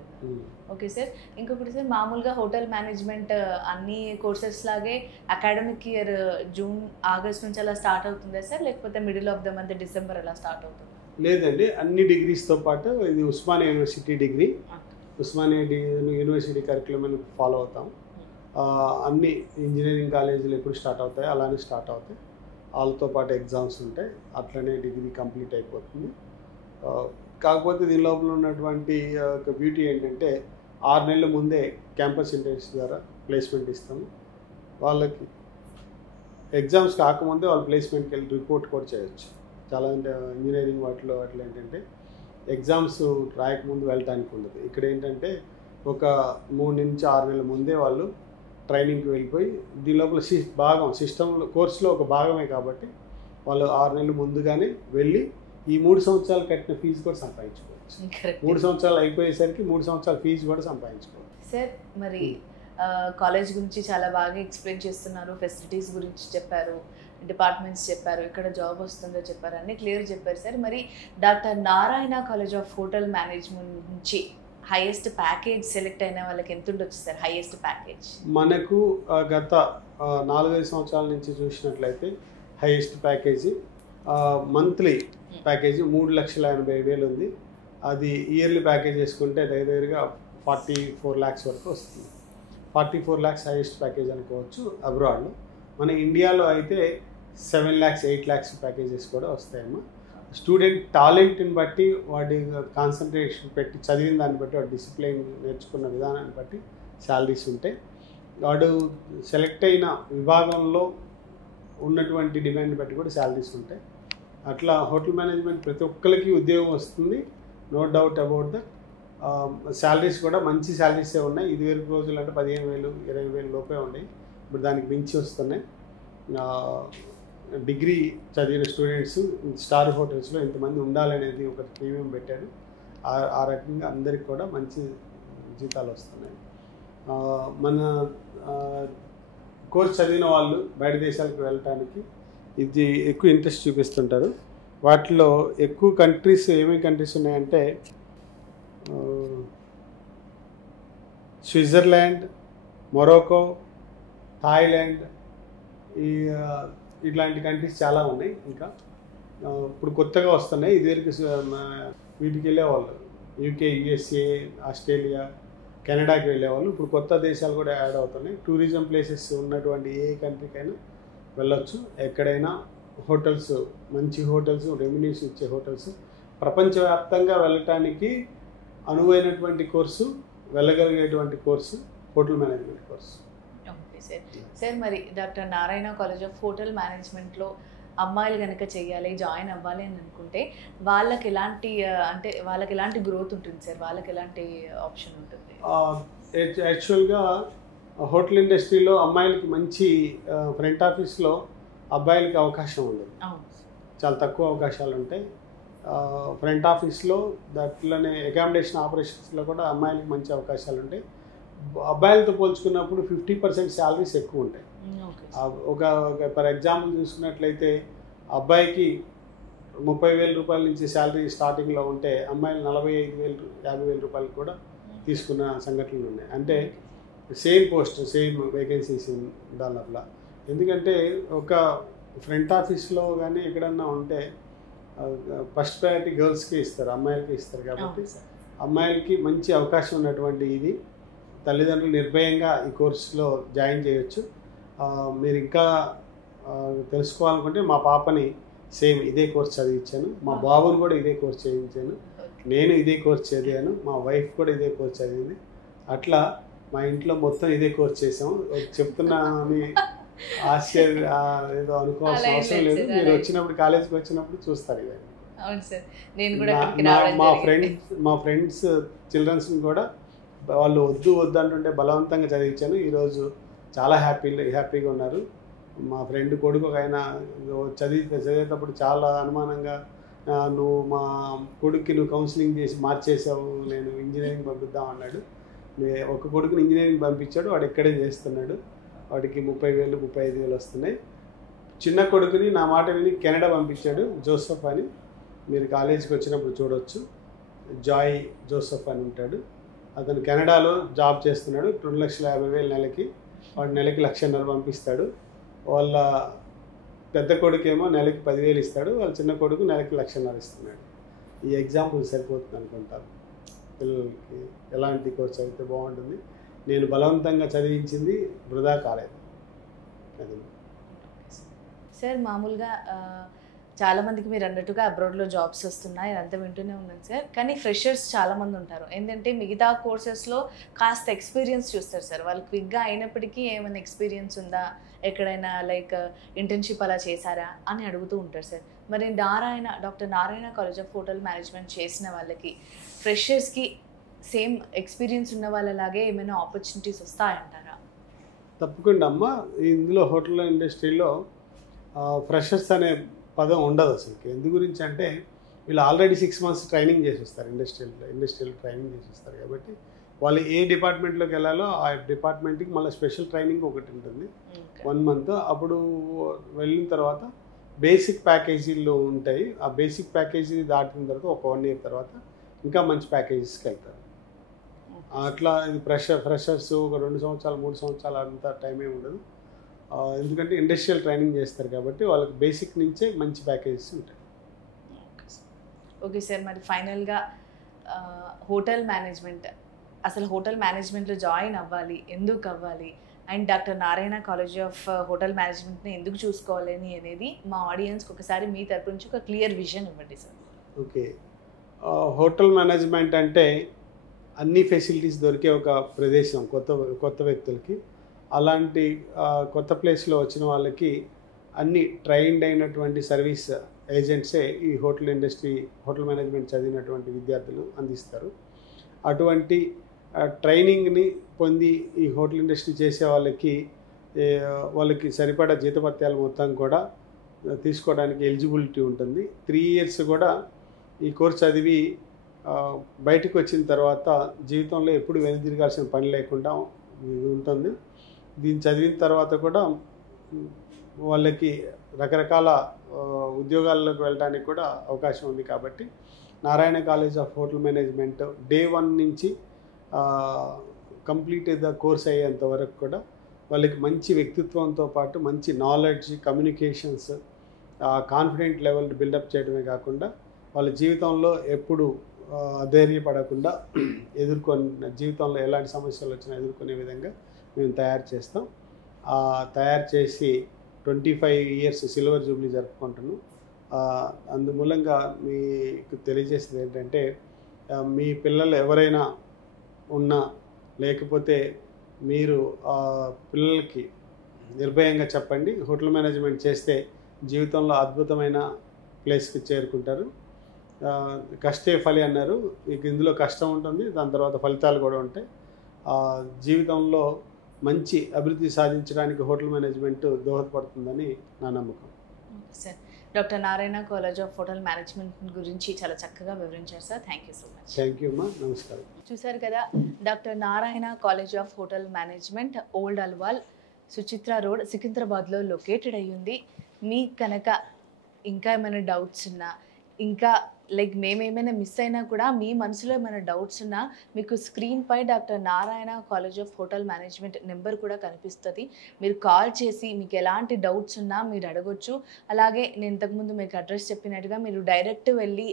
ఓకే సార్, ఇంకొకటి సార్, మామూలుగా హోటల్ మేనేజ్మెంట్ అన్ని కోర్సెస్ లాగే అకాడమిక్ ఇయర్ జూన్ ఆగస్ట్ నుంచి అలా స్టార్ట్ అవుతుందా సార్, లేకపోతే middle of the month December అలా స్టార్ట్ అవుతుంది? లేదండి, అన్ని డిగ్రీస్తో పాటు ఇది Osmania university degree, Osmania university curriculum follow అవుతాం. అన్ని ఇంజనీరింగ్ కాలేజీలు ఎప్పుడు స్టార్ట్ అవుతాయి అలానే స్టార్ట్ అవుతాయి, వాళ్ళతో పాటు ఎగ్జామ్స్ ఉంటాయి, అట్లనే డిగ్రీ కంప్లీట్ అయిపోతుంది. కాకపోతే దీని లోపల ఉన్నటువంటి ఒక బ్యూటీ ఏంటంటే 6 నెలల ముందే క్యాంపస్ ఇంటర్వ్యూస్ ద్వారా ప్లేస్మెంట్ ఇస్తాము. వాళ్ళకి ఎగ్జామ్స్ కాకముందే వాళ్ళు ప్లేస్మెంట్కి వెళ్ళి రిపోర్ట్ కూడా చేయొచ్చు. చాలా ఇంజనీరింగ్ వాటిలో ఏంటంటే ఎగ్జామ్స్ రాయకముందు వెళ్ళటానికి ఉండదు. ఇక్కడ ఏంటంటే ఒక 3 నుంచి 6 నెలల ముందే వాళ్ళు ట్రైనింగ్కి వెళ్ళిపోయి దీని లోపల సిస్టంలో కోర్సులో ఒక భాగమే కాబట్టి వాళ్ళు 6 నెలలు ముందుగానే వెళ్ళి ఈ 3 సంవత్సరాలు కట్టిన ఫీజు కూడా సంపాదించుకోవచ్చు. 3 సంవత్సరాలు అయిపోయేసరికి 3 సంవత్సరాల ఫీజు కూడా సంపాదించుకోవచ్చు. సార్, మరి కాలేజ్ గురించి చాలా బాగా ఎక్స్ప్లెయిన్ చేస్తున్నారు, ఫెసిలిటీస్ గురించి చెప్పారు, డిపార్ట్మెంట్స్ చెప్పారు, ఇక్కడ జాబ్ వస్తుందో చెప్పారు, అన్నీ క్లియర్ చెప్పారు సార్. మరి doctor Narayana college of hotel management నుంచి హైయెస్ట్ ప్యాకేజ్ సెలెక్ట్ అయిన వాళ్ళకి ఎంత ఉండొచ్చు సార్? హైయెస్ట్ ప్యాకేజ్ మనకు గత 4-5 సంవత్సరాల నుంచి చూసినట్లయితే హైయెస్ట్ ప్యాకేజీ మంత్లీ ప్యాకేజీ 3,80,000 ఉంది. అది ఇయర్లీ ప్యాకేజ్ చేసుకుంటే దగ్గరగా 44 lakhs వరకు వస్తుంది. 44 lakhs హైయెస్ట్ ప్యాకేజ్ అనుకోవచ్చు అబ్రాడ్లో. మన ఇండియాలో అయితే 7 lakhs 8 lakhs ప్యాకేజెస్ కూడా వస్తాయమ్మా. స్టూడెంట్ టాలెంట్ని బట్టి, వాడి కాన్సన్ట్రేషన్ పెట్టి చదివిన దాన్ని బట్టి, వాడి డిసిప్లిన్ నేర్చుకున్న విధానాన్ని బట్టి శాలరీస్ ఉంటాయి. వాడు సెలెక్ట్ అయిన విభాగంలో ఉన్నటువంటి డిమాండ్ బట్టి కూడా శాలరీస్ ఉంటాయి. అట్లా హోటల్ మేనేజ్మెంట్ ప్రతి ఒక్కరికి ఉద్యోగం వస్తుంది, no doubt about that. Salaries కూడా మంచి శాలరీసే ఉన్నాయి. ఇదివరకు రోజులు అంటే 15,000 20,000 లోపే ఉన్నాయి, ఇప్పుడు దానికి మించి వస్తున్నాయి. డిగ్రీ చదివిన స్టూడెంట్స్ స్టార్ హోటల్స్లో ఇంతమంది ఉండాలనేది ఒక ప్రీమియం పెట్టారు. ఆ రకంగా అందరికి కూడా మంచి జీతాలు వస్తున్నాయి. మన కోర్స్ చదివిన వాళ్ళు బయట దేశాలకు వెళ్ళటానికి ఇది ఎక్కువ ఇంట్రెస్ట్ చూపిస్తుంటారు. వాటిలో ఎక్కువ కంట్రీస్ ఏమేమి కంట్రీస్ ఉన్నాయంటే స్విట్జర్లాండ్, మొరాకో, థాయిలాండ్, ఇట్లాంటి కంట్రీస్ చాలా ఉన్నాయి. ఇంకా ఇప్పుడు కొత్తగా వస్తున్నాయి. ఇదివరకు వీటికి వెళ్ళేవాళ్ళు యూకే, యుఎస్ఏ, ఆస్ట్రేలియా, కెనడాకి వెళ్ళేవాళ్ళు. ఇప్పుడు కొత్త దేశాలు కూడా యాడ్ అవుతున్నాయి. టూరిజం ప్లేసెస్ ఉన్నటువంటి ఏ కంట్రీకైనా వెళ్ళొచ్చు. ఎక్కడైనా హోటల్స్, మంచి హోటల్స్, రెమ్యునేషన్ ఇచ్చే హోటల్స్, ప్రపంచవ్యాప్తంగా వెళ్ళటానికి అనువైనటువంటి కోర్సు వెళ్ళగలిగేటువంటి course hotel management course. Okay sir. Sir మరి doctor Narayana college of hotel మేనేజ్మెంట్లో అమ్మాయిలు కనుక చేయాలి, జాయిన్ అవ్వాలి అని అనుకుంటే వాళ్ళకి ఎలాంటి గ్రోత్ ఉంటుంది సార్? వాళ్ళకి ఎలాంటి ఆప్షన్ ఉంటుంది? యాక్చువల్గా హోటల్ ఇండస్ట్రీలో అమ్మాయిలకి మంచి ఫ్రంట్ ఆఫీస్లో అబ్బాయిలకి అవకాశం ఉండదు, చాలా తక్కువ అవకాశాలు ఉంటాయి. ఫ్రంట్ ఆఫీస్లో దాంట్లోనే అకామిడేషన్ ఆపరేషన్స్లో కూడా అమ్మాయిలకి మంచి అవకాశాలు ఉంటాయి. అబ్బాయిలతో పోల్చుకున్నప్పుడు 50% శాలరీస్ ఎక్కువ ఉంటాయి. ఒక ఫర్ ఎగ్జాంపుల్ చూసుకున్నట్లయితే అబ్బాయికి 30,000 రూపాయల నుంచి శాలరీ స్టార్టింగ్లో ఉంటే అమ్మాయిలు 45,000 50,000 రూపాయలు కూడా తీసుకున్న సంఘటనలు ఉన్నాయి. అంటే సేమ్ పోస్ట్ సేమ్ వేకెన్సీస్ ఉండాలట్లా. ఎందుకంటే ఒక ఫ్రంట్ ఆఫీస్లో కానీ ఎక్కడన్నా ఉంటే ఫస్ట్ ప్రయారిటీ గర్ల్స్కి ఇస్తారు, అమ్మాయిలకి ఇస్తారు. కాబట్టి అమ్మాయిలకి మంచి అవకాశం ఉన్నటువంటి ఇది తల్లిదండ్రులు నిర్భయంగా ఈ కోర్సులో జాయిన్ చేయొచ్చు. మీరు ఇంకా తెలుసుకోవాలనుకుంటే మా పాపని సేమ్ ఇదే కోర్స్ చదివించాను, మా బాబుని కూడా ఇదే కోర్స్ చదివించాను, నేను ఇదే కోర్స్ చదివాను, మా వైఫ్ కూడా ఇదే కోర్స్ చదివింది. అట్లా మా ఇంట్లో మొత్తం ఇదే కోర్స్ చేసాము. చెప్తున్నా అని ఆశ్చర్య ఏదో అనుకోవాల్సిన అవసరం లేదు. మీరు వచ్చినప్పుడు కాలేజీకి వచ్చినప్పుడు చూస్తారు ఇవన్నీ. మా ఫ్రెండ్స్ చిల్డ్రన్స్ని కూడా వాళ్ళు వద్దు అంటుంటే బలవంతంగా చదివించాను. ఈరోజు చాలా హ్యాపీగా ఉన్నారు. మా ఫ్రెండ్ కొడుకు ఒక ఆయన చదివేటప్పుడు చాలా అనుమానంగా, నువ్వు మా కొడుక్కి నువ్వు కౌన్సిలింగ్ చేసి మార్చేసావు, నేను ఇంజనీరింగ్ పంపిద్దాం అన్నాడు. ఒక కొడుకుని ఇంజనీరింగ్ పంపించాడు, వాడు ఇక్కడే చేస్తున్నాడు. వాడికి 30,000 35,000 వస్తున్నాయి. చిన్న కొడుకుని నా మాట విని కెనడా పంపించాడు, జోసెఫ్ అని. మీరు కాలేజీకి వచ్చినప్పుడు చూడవచ్చు. జాయ్ జోసెఫ్ అని ఉంటాడు. అతను కెనడాలో జాబ్ చేస్తున్నాడు. 2,50,000 నెలకి. వాడు నెలకి 1,50,000 పంపిస్తాడు. వాళ్ళ పెద్ద కొడుకేమో నెలకి 10,000 ఇస్తాడు. వాళ్ళ చిన్న కొడుకు నెలకి 1,50,000 ఇస్తున్నాడు. ఈ ఎగ్జాంపుల్ సరిపోతుంది అనుకుంటాను పిల్లలకి ఎలాంటి కోర్స్ అయితే బాగుంటుంది. నేను బలవంతంగా చదివించింది వృధా కాలేదు. అది సార్ మామూలుగా చాలామందికి మీరు అన్నట్టుగా అబ్రాడ్లో జాబ్స్ వస్తున్నాయి, అదంతా వింటూనే ఉన్నాను సార్. కానీ ఫ్రెషర్స్ చాలామంది ఉంటారు. ఏంటంటే మిగతా కోర్సెస్లో కాస్త ఎక్స్పీరియన్స్ చూస్తారు సార్. వాళ్ళు క్విక్గా అయినప్పటికీ ఏమైనా ఎక్స్పీరియన్స్ ఉందా, ఎక్కడైనా లైక్ ఇంటర్న్షిప్ అలా చేశారా అని అడుగుతూ ఉంటారు సార్. మరి doctor Narayana college of hotel management చేసిన వాళ్ళకి ఫ్రెషర్స్కి సేమ్ ఎక్స్పీరియన్స్ ఉన్న వాళ్ళలాగే ఏమైనా ఆపర్చునిటీస్ వస్తాయంటారా? తప్పకుండా అమ్మ. ఇందులో హోటల్ ఇండస్ట్రీలో ఫ్రెషర్స్ అనే పదం ఉండదు అసలు. ఎందు గురించి అంటే వీళ్ళు ఆల్రెడీ 6 months ట్రైనింగ్ చేసి వస్తారు, ఇండస్ట్రియల్ ట్రైనింగ్ చేసి వస్తారు. కాబట్టి వాళ్ళు ఏ డిపార్ట్మెంట్లోకి వెళ్ళాలో ఆ డిపార్ట్మెంట్కి మళ్ళీ స్పెషల్ ట్రైనింగ్ ఒకటి ఉంటుంది 1 month. అప్పుడు వెళ్ళిన తర్వాత బేసిక్ ప్యాకేజీలు ఉంటాయి. ఆ బేసిక్ ప్యాకేజీ దాటిన తర్వాత ఒక 1 year తర్వాత ఇంకా మంచి ప్యాకేజెస్కి వెళ్తారు. అట్లా ఇది ఫ్రెషర్స్ ఒక 2 సంవత్సరాలు 3 సంవత్సరాలు అంత టైం ఏమి ఉండదు. ఎందుకంటే ఇండస్ట్రియల్ ట్రైనింగ్ చేస్తారు కాబట్టి వాళ్ళకి బేసిక్ నుంచే మంచి ప్యాకేజెస్ ఉంటాయి. Okay sir. మరి ఫైనల్గా హోటల్ మేనేజ్మెంట్, అసలు హోటల్ మేనేజ్మెంట్లో జాయిన్ అవ్వాలి, ఎందుకు అవ్వాలి, and doctor Narayana college of hotel మేనేజ్మెంట్ని ఎందుకు చూసుకోవాలి అనేది మా ఆడియన్స్కి ఒకసారి మీ తరపు నుంచి ఒక క్లియర్ విజన్ ఇవ్వండి సార్. ఓకే. హోటల్ మేనేజ్మెంట్ అంటే అన్ని ఫెసిలిటీస్ దొరికే ఒక ప్రదేశం కొత్త వ్యక్తులకి. అలాంటి కొత్త ప్లేస్లో వచ్చిన వాళ్ళకి అన్ని ట్రైన్డ్ అయినటువంటి సర్వీస్ ఏజెంట్సే ఈ హోటల్ మేనేజ్మెంట్ చదివినటువంటి విద్యార్థులు అందిస్తారు. అటువంటి ట్రైనింగ్ని పొంది ఈ హోటల్ ఇండస్ట్రీ చేసే వాళ్ళకి సరిపడా జీతభత్యాలు మొత్తం కూడా తీసుకోవడానికి ఎలిజిబిలిటీ ఉంటుంది. 3 years కూడా ఈ కోర్స్ చదివి బయటకు వచ్చిన తర్వాత జీవితంలో ఎప్పుడు వెనుదిరగాల్సిన పని లేకుండా ఉంటుంది. దీన్ని చదివిన తర్వాత కూడా వాళ్ళకి రకరకాల ఉద్యోగాల్లోకి వెళ్ళడానికి కూడా అవకాశం ఉంది. కాబట్టి Narayana college of hotel management Day 1 నుంచి కంప్లీట్ ద కోర్స్ అయ్యేంత వరకు కూడా వాళ్ళకి మంచి వ్యక్తిత్వంతో పాటు మంచి knowledge, communications, confident level build up చేయడమే కాకుండా వాళ్ళ జీవితంలో ఎప్పుడు అధైర్యపడకుండా జీవితంలో ఎలాంటి సమస్యలు వచ్చినా ఎదుర్కొనే విధంగా మేము తయారు చేస్తాం. తయారు చేసి 25 years సిల్వర్ జూబ్లీ జరుపుకుంటున్నాం. అందుమూలంగా మీకు తెలియజేసేది ఏంటంటే, మీ పిల్లలు ఎవరైనా ఉన్నా లేకపోతే మీరు పిల్లలకి నిర్భయంగా చెప్పండి. హోటల్ మేనేజ్మెంట్ చేస్తే జీవితంలో అద్భుతమైన ప్లేస్కి చేరుకుంటారు. కష్టే ఫలి అన్నారు. మీకు ఇందులో కష్టం ఉంటుంది, దాని తర్వాత ఫలితాలు కూడా ఉంటాయి. జీవితంలో మంచి అభివృద్ధి సాధించడానికి హోటల్ మేనేజ్మెంట్ దోహదపడుతుందని నా నమ్మకం. Sir, doctor Narayana college of hotel management గురించి చాలా చక్కగా వివరించారు sir. Thank you so much. Thank you అమ్మా, నమస్కారం. చూశారు కదా, doctor Narayana college of hotel management, old Alwal, Suchitra road, సికింద్రాబాద్లో లొకేటెడ్ అయ్యింది. మీకు కనుక ఇంకా ఏమైనా డౌట్స్ ఉన్నా, ఇంకా లైక్ మేమేమైనా మిస్ అయినా కూడా, మీ మనసులో ఏమైనా డౌట్స్ ఉన్నా, మీకు స్క్రీన్పై doctor Narayana college of hotel management number కూడా కనిపిస్తుంది. మీరు కాల్ చేసి మీకు ఎలాంటి డౌట్స్ ఉన్నా మీరు అడగొచ్చు. అలాగే నేను ఇంతకుముందు మీకు అడ్రస్ చెప్పినట్టుగా మీరు డైరెక్ట్ వెళ్ళి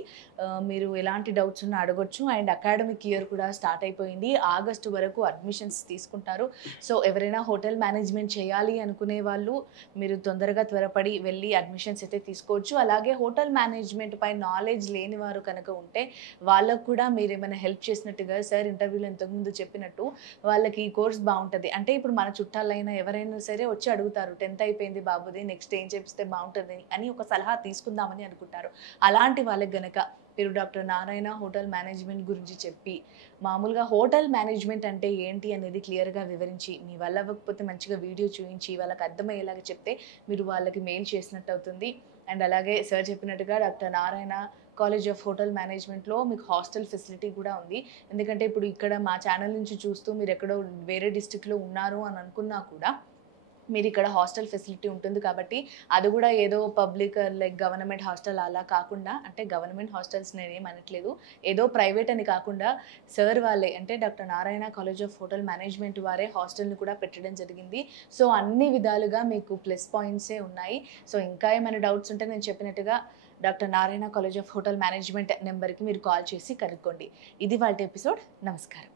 మీరు ఎలాంటి డౌట్స్ ఉన్నా అడగొచ్చు. అండ్ అకాడమిక్ ఇయర్ కూడా స్టార్ట్ అయిపోయింది. ఆగస్టు వరకు అడ్మిషన్స్ తీసుకుంటారు. సో ఎవరైనా హోటల్ మేనేజ్మెంట్ చేయాలి అనుకునే వాళ్ళు మీరు తొందరగా త్వరపడి వెళ్ళి అడ్మిషన్స్ అయితే తీసుకోవచ్చు. అలాగే హోటల్ మేనేజ్మెంట్ పై నాలెడ్జ్ లేని వారు కనుక ఉంటే వాళ్ళకు కూడా మీరు ఏమైనా హెల్ప్ చేసినట్టుగా, సార్ ఇంటర్వ్యూలో ఇంతకుముందు చెప్పినట్టు, వాళ్ళకి ఈ కోర్స్ బాగుంటుంది అంటే, ఇప్పుడు మన చుట్టాలైనా ఎవరైనా సరే వచ్చి అడుగుతారు, 10th అయిపోయింది బాబుది, నెక్స్ట్ ఏం చేపిస్తే బాగుంటుంది అని ఒక సలహా తీసుకుందామని అనుకుంటారు. అలాంటి వాళ్ళకి గనక మీరు డాక్టర్ నారాయణ హోటల్ మేనేజ్మెంట్ గురించి చెప్పి, మామూలుగా హోటల్ మేనేజ్మెంట్ అంటే ఏంటి అనేది క్లియర్గా వివరించి, మీ వల్ల అవ్వకపోతే మంచిగా వీడియో చూపించి వాళ్ళకి అర్థమయ్యేలాగా చెప్తే మీరు వాళ్ళకి మెయిల్ చేసినట్టు అవుతుంది. అండ్ అలాగే సార్ చెప్పినట్టుగా doctor Narayana college of hotel మేనేజ్మెంట్లో మీకు హాస్టల్ ఫెసిలిటీ కూడా ఉంది. ఎందుకంటే ఇప్పుడు ఇక్కడ మా ఛానల్ నుంచి చూస్తూ మీరు ఎక్కడో వేరే డిస్ట్రిక్ట్లో ఉన్నారు అని అనుకున్నా కూడా మీరు ఇక్కడ హాస్టల్ ఫెసిలిటీ ఉంటుంది. కాబట్టి అది కూడా ఏదో పబ్లిక్ లైక్ గవర్నమెంట్ హాస్టల్ అలా కాకుండా, అంటే గవర్నమెంట్ హాస్టల్స్ నేనేం అనట్లేదు, ఏదో ప్రైవేట్ అని కాకుండా సార్ వాళ్ళే, అంటే doctor Narayana college of hotel management వారే హాస్టల్ని కూడా పెట్టడం జరిగింది. సో అన్ని విధాలుగా మీకు ప్లస్ పాయింట్సే ఉన్నాయి. సో ఇంకా ఏమైనా డౌట్స్ ఉంటే నేను చెప్పినట్టుగా doctor Narayana college of hotel management నెంబర్కి మీరు కాల్ చేసి కనుక్కోండి. ఇది వాళ్ళ ఎపిసోడ్. నమస్కారం.